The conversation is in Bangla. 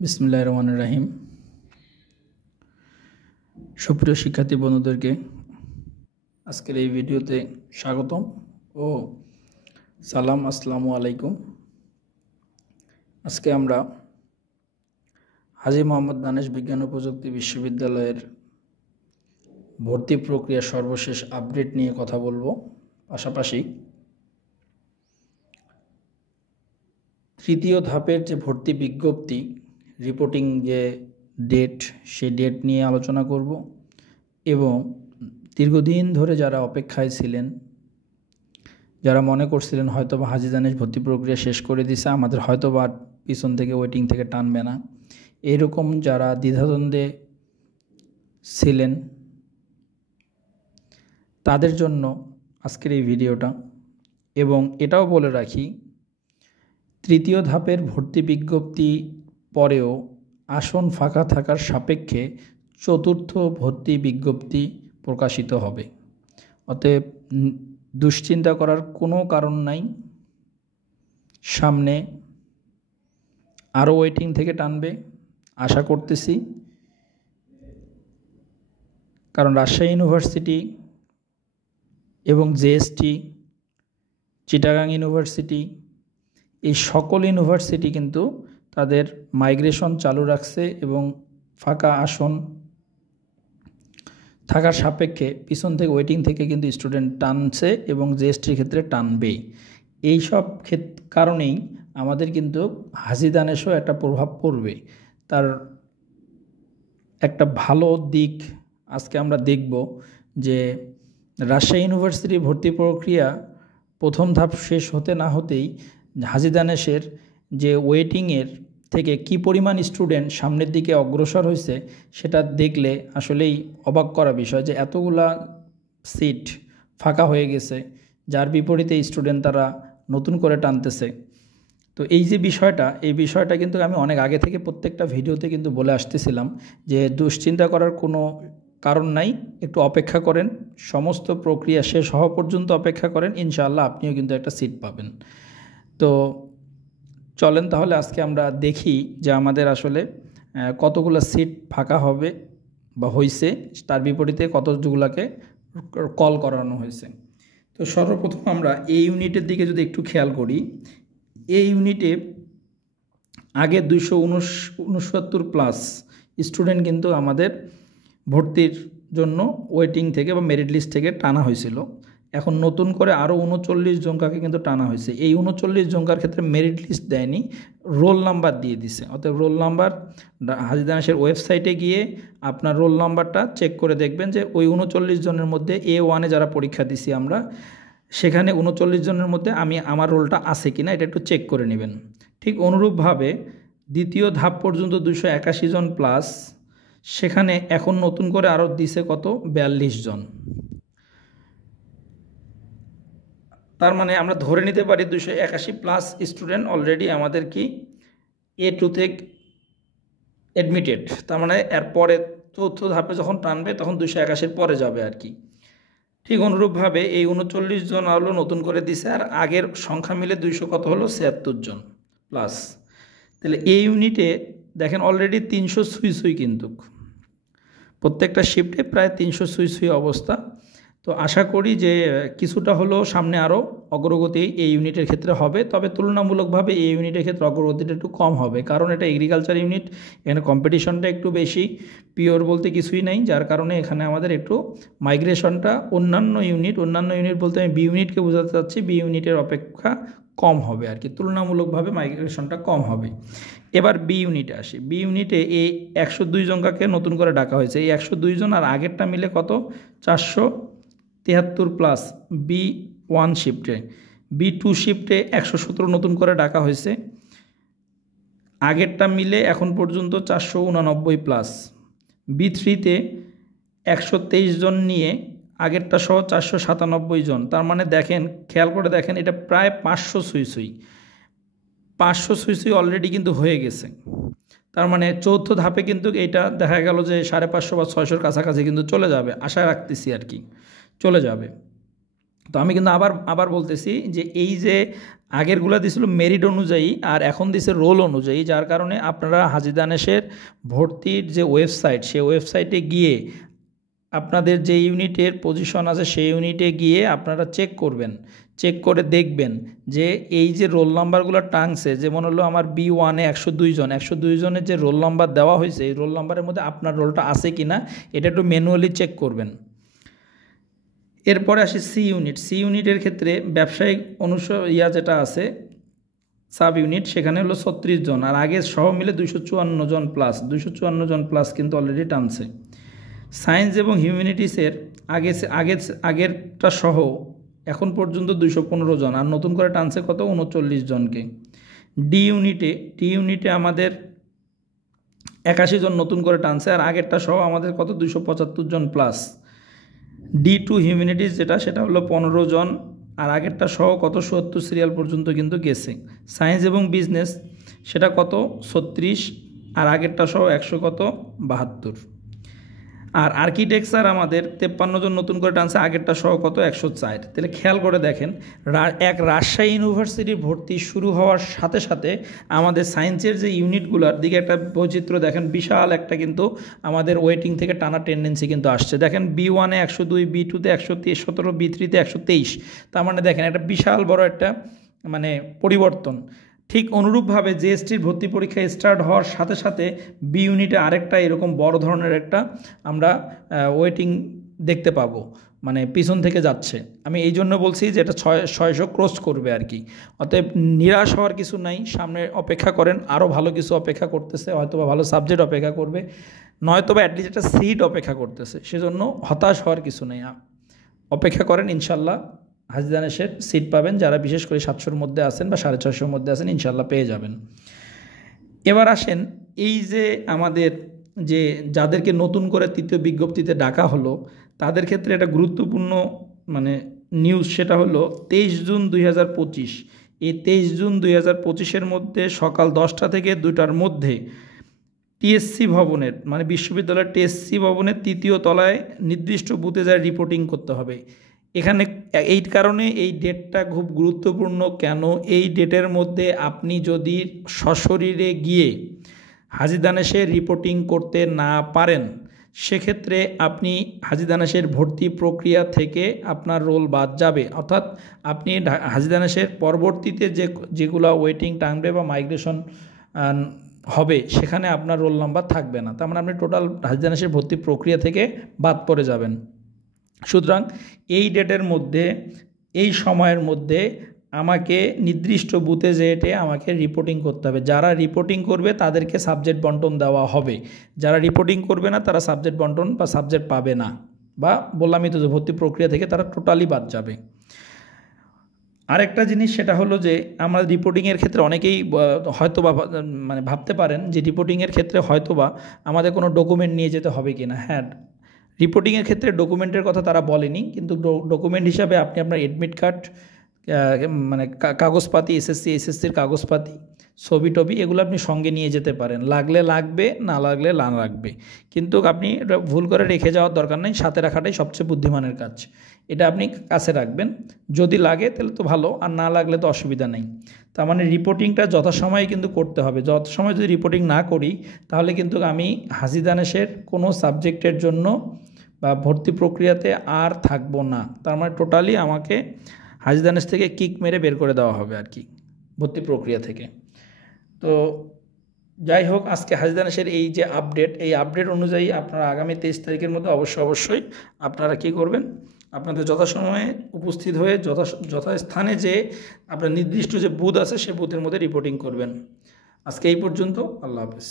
বিসমিল্লাহির রহমানির রহিম। সুপ্রিয় শিক্ষার্থী বন্ধুদেরকে আজকের এই ভিডিওতে স্বাগতম ও সালাম। আসসালামু আলাইকুম। আজকে আমরা হাজী মোহাম্মদ দানেশ বিজ্ঞান ও প্রযুক্তি বিশ্ববিদ্যালয়ের ভর্তি প্রক্রিয়া সর্বশেষ আপডেট নিয়ে কথা বলবো। পাশাপাশি তৃতীয় ধাপের যে ভর্তি বিজ্ঞপ্তি রিপোর্টিং যে ডেট, সেই ডেট নিয়ে আলোচনা করব এবং দীর্ঘদিন ধরে যারা অপেক্ষায় ছিলেন, যারা মনে করছিলেন হয়তোবা হাজী দানেশ ভর্তি প্রক্রিয়া শেষ করে দিছে, আমাদের হয়তোবা পিছন থেকে ওয়েটিং থেকে টানবে না, এরকম যারা দ্বিধাদ্বন্দ্বে ছিলেন তাদের জন্য আজকের এই ভিডিওটা। এবং এটাও বলে রাখি, তৃতীয় ধাপের ভর্তি বিজ্ঞপ্তি পরেও আসন ফাঁকা থাকার সাপেক্ষে চতুর্থ ভর্তি বিজ্ঞপ্তি প্রকাশিত হবে। অতএব দুশ্চিন্তা করার কোনো কারণ নাই। সামনে আরও ওয়েটিং থেকে টানবে আশা করতেছি, কারণ রাজশাহী ইউনিভার্সিটি এবং জেএসটি, চিটাগাং ইউনিভার্সিটি, এই সকল ইউনিভার্সিটি কিন্তু তাদের মাইগ্রেশন চালু রাখছে এবং ফাঁকা আসন থাকার সাপেক্ষে পিছন থেকে ওয়েটিং থেকে কিন্তু স্টুডেন্ট টানছে এবং জিএসটির ক্ষেত্রে টানবে। এই সব কারণেই আমাদের কিন্তু হাজী দানেশও একটা প্রভাব পড়বে। তার একটা ভালো দিক আজকে আমরা দেখব যে রাজশাহী ইউনিভার্সিটির ভর্তি প্রক্রিয়া প্রথম ধাপ শেষ হতে না হতেই হাজী দানেশের যে ওয়েটিংয়ের থেকে কি পরিমাণ স্টুডেন্ট সামনের দিকে অগ্রসর হয়েছে সেটা দেখলে আসলেই অবাক করা বিষয় যে এতগুলা সিট ফাঁকা হয়ে গেছে, যার বিপরীতে স্টুডেন্ট তারা নতুন করে টানতেছে। তো এই যে বিষয়টা, এই বিষয়টা কিন্তু আমি অনেক আগে থেকে প্রত্যেকটা ভিডিওতে কিন্তু বলে আসতেছিলাম যে দুশ্চিন্তা করার কোনো কারণ নাই, একটু অপেক্ষা করেন, সমস্ত প্রক্রিয়া শেষ হওয়া পর্যন্ত অপেক্ষা করেন, ইনশাআল্লাহ আপনিও কিন্তু একটা সিট পাবেন। তো চলেন তাহলে আজকে আমরা দেখি যে আমাদের আসলে কতগুলো সিট ফাঁকা হবে বা হয়েছে, তার বিপরীতে কতগুলোকে কল করানো হয়েছে। তো সর্বপ্রথম আমরা এই ইউনিটের দিকে যদি একটু খেয়াল করি, এই ইউনিটে আগে 269 প্লাস স্টুডেন্ট কিন্তু আমাদের ভর্তির জন্য ওয়েটিং থেকে বা মেরিট লিস্ট থেকে টানা হয়েছিল। এখন নতুন করে আরও 39 জনকাকে কিন্তু টানা হয়েছে। এই 39 জনকার ক্ষেত্রে মেরিট লিস্ট দেয়নি, রোল নাম্বার দিয়ে দিছে। অতএব রোল নাম্বার হাজী দানেশের ওয়েবসাইটে গিয়ে আপনার রোল নাম্বারটা চেক করে দেখবেন যে ওই 39 জনের মধ্যে A1-এ যারা পরীক্ষা দিছি আমরা, সেখানে 39 জনের মধ্যে আমার রোলটা আছে কিনা এটা একটু চেক করে নেবেন। ঠিক অনুরূপভাবে দ্বিতীয় ধাপ পর্যন্ত 281 জন প্লাস, সেখানে এখন নতুন করে আরও দিছে কত, 42 জন। তার মানে আমরা ধরে নিতে পারি 281 প্লাস স্টুডেন্ট অলরেডি আমাদের কি A2 থেকে অ্যাডমিটেড। তার মানে এরপরে চতুর্থ ধাপে যখন টানবে তখন 281-এর পরে যাবে আর কি। ঠিক অনুরূপভাবে এই 39 জন হলো নতুন করে দিছে, আর আগের সংখ্যা মিলে 200 কত হলো, 76 জন প্লাস। তাহলে এই ইউনিটে দেখেন অলরেডি 300 সুই কিন্তু প্রত্যেকটা শিফটে প্রায় 300 সুই অবস্থা। তো আশা করি যে কিছুটা হলেও সামনে আরও অগ্রগতি এই ইউনিটের ক্ষেত্রে হবে, তবে তুলনামূলকভাবে এই ইউনিটের ক্ষেত্রে অগ্রগতিটা একটু কম হবে, কারণ এটা এগ্রিকালচার ইউনিট, এখানে কম্পিটিশনটা একটু বেশি, পিওর বলতে কিছুই নেই, যার কারণে এখানে আমাদের একটু মাইগ্রেশনটা অন্যান্য ইউনিট বলতে আমি বি ইউনিটকে বোঝাতে চাচ্ছি, বি ইউনিটের অপেক্ষা কম হবে আর কি, তুলনামূলকভাবে মাইগ্রেশনটা কম হবে। এবার বি ইউনিটে আসি। বি ইউনিটে এই 102 জনকে নতুন করে ডাকা হয়েছে। এই 102 জন আর আগেরটা মিলে কত, 473 প্লাস B1 শিফটে। B2 শিফটে 117 নতুন করে ডাকা হয়েছে, আগেরটা মিলে এখন পর্যন্ত 489 প্লাস। B3-তে 123 জন নিয়ে আগেরটা সহ 497 জন। তার মানে দেখেন, খেয়াল করে দেখেন, এটা প্রায় 500 সুই অলরেডি কিন্তু হয়ে গেছে। তার মানে চতুর্থ ধাপে কিন্তু এইটা দেখা গেল যে 550 বা 600-র কাছাকাছি কিন্তু চলে যাবে, আশা রাখতেছি আর কি, চলে যাবে। তো আমি কিন্তু আবার বলতেছি যে এই যে আগেরগুলো দিছিল মেরিট অনুযায়ী আর এখন দিছে রোল অনুযায়ী, যার কারণে আপনারা হাজী দানেশের ভর্তির যে ওয়েবসাইট, সেই ওয়েবসাইটে গিয়ে আপনাদের যে ইউনিটের পজিশন আছে সেই ইউনিটে গিয়ে আপনারা চেক করবেন, চেক করে দেখবেন যে এই যে রোল নাম্বারগুলো টাংছে, যেমন হলো আমার B1-এ 102 জন, 102 জনের যে রোল নাম্বার দেওয়া হয়েছে এই রোল নাম্বারের মধ্যে আপনার রোলটা আছে কি না এটা একটু ম্যানুয়ালি চেক করবেন। এরপরে আসি সি ইউনিটের ক্ষেত্রে ব্যবসায়িক যেটা আছে সাব ইউনিট, সেখানে হলো 36 জন, আর আগে সহ মিলে 254 জন প্লাস, 254 জন প্লাস কিন্তু অলরেডি টানছে। সায়েন্স এবং হিউম্যানিটিসের আগেরটা সহ এখন পর্যন্ত 215 জন, আর নতুন করে টানছে কত 39 জনকে। ডি ইউনিটে আমাদের 81 জন নতুন করে টানছে, আর আগেরটা সহ আমাদের কত 275 জন প্লাস। D2 হিউম্যানিটিস সেটা হলো 15 জন, আর আগেরটা সহ কত 70 সিরিয়াল পর্যন্ত কিন্তু গেছে। সায়েন্স এবং বিজনেস সেটা কত 36, আর আগেরটা সহ 100 কত 72। আর আর্কিটেকচার আমাদের 53 জন নতুন করে টানছে, আগেরটা সহ কত 104। তাহলে খেয়াল করে দেখেন রাজশাহী ইউনিভার্সিটির ভর্তি শুরু হওয়ার সাথে সাথে আমাদের সায়েন্সের যে ইউনিটগুলোর দিকে একটা বৈচিত্র্য দেখেন, বিশাল একটা কিন্তু আমাদের ওয়েটিং থেকে টানা টেন্ডেন্সি কিন্তু আসছে। দেখেন B1-এ 102, B2-তে 117, B3-তে 123, তার মানে দেখেন একটা বিশাল বড় একটা মানে পরিবর্তন। ঠিক অনুরূপভাবে জিএসটির ভর্তি পরীক্ষা স্টার্ট হওয়ার সাথে সাথে বি ইউনিটে আরেকটা এরকম বড় ধরনের একটা আমরা ওয়েটিং দেখতে পাবো, মানে পিছন থেকে যাচ্ছে। আমি এই জন্য বলছি যে এটা 600 ক্রস করবে আর কি। অতএব নিরাশ হওয়ার কিছু নাই, সামনে অপেক্ষা করেন, আরও ভালো কিছু অপেক্ষা করতেছে, হয়তো বা ভালো সাবজেক্ট অপেক্ষা করবে, নয়তো বা অ্যাটলিস্ট একটা সিট অপেক্ষা করতেছে, সেজন্য হতাশ হওয়ার কিছু নেই। অপেক্ষা করেন, ইনশাল্লাহ হাজী দানেশের সিট পাবেন। যারা বিশেষ করে 700-র মধ্যে আছেন বা 650-র মধ্যে আছেন ইনশাল্লাহ পেয়ে যাবেন। এবার আসেন এই যে আমাদের যে যাদেরকে নতুন করে তৃতীয় বিজ্ঞপ্তিতে ডাকা হলো তাদের ক্ষেত্রে একটা গুরুত্বপূর্ণ মানে নিউজ, সেটা হলো 23 জুন 2025। এই 23 জুন 2025-এর মধ্যে সকাল 10টা থেকে 2টার মধ্যে টিএসসি ভবনের মানে বিশ্ববিদ্যালয়ের টিএসসি ভবনের 3য় তলায় নির্দিষ্ট বুথে যায় রিপোর্টিং করতে হবে। এখানে এই কারণে এই ডেটটা খুব গুরুত্বপূর্ণ। কেন? এই ডেটের মধ্যে আপনি যদি সশরীরে গিয়ে হাজী দানেশের রিপোর্টিং করতে না পারেন, সেক্ষেত্রে আপনি হাজী দানেশের ভর্তি প্রক্রিয়া থেকে আপনার রোল বাদ যাবে। অর্থাৎ আপনি হাজী দানেশের পরবর্তীতে যেগুলো ওয়েটিং টাইমে বা মাইগ্রেশন হবে সেখানে আপনার রোল নাম্বার থাকবে না, তার মানে আপনি টোটাল হাজী দানেশের ভর্তি প্রক্রিয়া থেকে বাদ পড়ে যাবেন। সুতরাং এই ডেটের মধ্যে এই সময়ের মধ্যে আমাকে নির্দিষ্ট বুথে যেয়ে আমাকে রিপোর্টিং করতে হবে। যারা রিপোর্টিং করবে তাদেরকে সাবজেক্ট বন্টন দেওয়া হবে, যারা রিপোর্টিং করবে না তারা সাবজেক্ট বন্টন বা সাবজেক্ট পাবে না, বা বললামই তো ভর্তি প্রক্রিয়া থেকে তারা টোটালি বাদ যাবে। আরেকটা জিনিস সেটা হলো যে আমরা রিপোর্টিংয়ের ক্ষেত্রে অনেকেই হয়তো বা মানে ভাবতে পারেন যে রিপোর্টিংয়ের ক্ষেত্রে হয়তো বা আমাদের কোনো ডকুমেন্ট নিয়ে যেতে হবে কি না। হ্যাঁ, রিপোর্টিংয়ের ক্ষেত্রে ডকুমেন্টের কথা তারা বলেনি, কিন্তু ডকুমেন্ট হিসাবে আপনি আপনার এডমিট কার্ড, মানে কাগজপাতি, এসএসসির কাগজপাতি, ছবি টবি এগুলো আপনি সঙ্গে নিয়ে যেতে পারেন। লাগলে লাগবে, না লাগলে না লাগবে, কিন্তু আপনি এটা ভুল করে রেখে যাওয়ার দরকার নেই। সাথে রাখাটাই সবচেয়ে বুদ্ধিমানের কাজ। এটা আপনি কাছে রাখবেন, যদি লাগে তাহলে তো ভালো, আর না লাগলে তো অসুবিধা নেই। তার মানে রিপোর্টিংটা যথাসময়ে কিন্তু করতে হবে। যথাসময়ে যদি রিপোর্টিং না করি তাহলে কিন্তু আমি হাজী দানেশের কোনো সাবজেক্টের জন্য বা ভর্তি প্রক্রিয়াতে আর থাকবো না। তার মানে টোটালি আমাকে হাজী দানেশ থেকে কিক মেরে বের করে দেওয়া হবে আর কি, ভর্তি প্রক্রিয়া থেকে। তো যাই হোক, আজকে হাজী দানেশের এই যে আপডেট, এই আপডেট অনুযায়ী আপনারা আগামী 23 তারিখের মধ্যে অবশ্যই আপনারা কী করবেন, আপনাদের যথাসময়ে উপস্থিত হয়ে যথাস্থানে যে আপনার নির্দিষ্ট যে বুথ আছে সে বুথের মধ্যে রিপোর্টিং করবেন। আজকে এই পর্যন্ত, আল্লাহ হাফেজ।